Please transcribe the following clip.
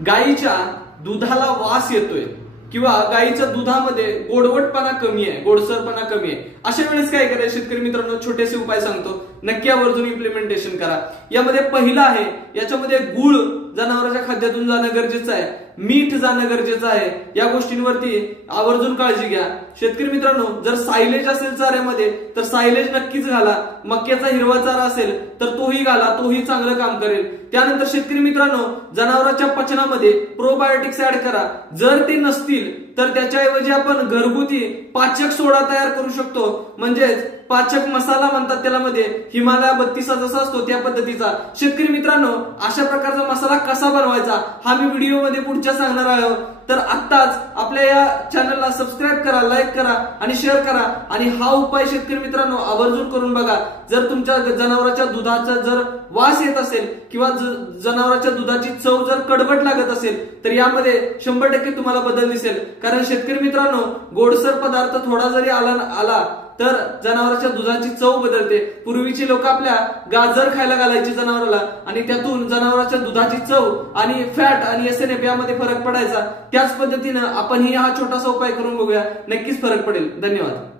गायीच्या दुधाला वास येतोय किंवा गायीच्या दुधामध्ये गोडवटपणा कमी आहे, गोडसरपणा कमी आहे, अशा वेळेस काय करायचं शेतकरी मित्रांनो, छोटेसे उपाय सांगतो, नक्की आवर्जून इम्प्लिमेंटेशन करा. यामध्ये पहिला आहे, याच्यामध्ये गुळ जनावरांच्या खाद्यातून जाणं गरजेचं आहे, मीठ जाणं गरजेचं आहे. या गोष्टींवरती आवर्जून काळजी घ्या. शेतकरी मित्रांनो, जर सायलेज असेल चाऱ्यामध्ये तर सायलेज नक्कीच घाला. मक्याचा हिरवा चारा असेल तर तोही घाला, तोही चांगलं काम करेल. त्यानंतर शेतकरी मित्रांनो, जनावरांच्या पचनामध्ये प्रोबायोटिक्स ऍड करा. जर ते नसतील तर त्याच्याऐवजी आपण घरगुती पाचक सोडा तयार करू शकतो, म्हणजेच पाचक मसाला म्हणतात त्याला, मध्ये हिमालय 32 जसा असतो त्या पद्धतीचा. शेतकरी मित्रांनो, अशा प्रकारचा मसाला कसा बनवायचा हा मी व्हिडिओ मध्ये पुढच्या सांगणार आहे. तर आत्ताच आपल्या या चॅनलला सबस्क्राईब करा, लाईक करा आणि शेअर करा आणि हा उपाय शेतकरी मित्रांनो आवर्जून करून बघा. जर तुमच्या जनावरांच्या दुधाचा जर वास येत असेल किंवा जनावरांच्या दुधाची चव जर कडवट लागत असेल तर यामध्ये 100% तुम्हाला बदल दिसेल. कारण शेतकरी मित्रांनो, गोडसर पदार्थ थोडा जरी आला तर जनावरांच्या दुधाची चव बदलते. पूर्वीचे लोक आपल्या गाजर खायला घालायचे जनावराला आणि त्यातून जनावरांच्या दुधाची चव आणि फॅट आणि SNF यामध्ये फरक पडायचा. त्याच पद्धतीनं आपणही हा छोटासा उपाय करून बघूया, नक्कीच फरक पडेल. धन्यवाद.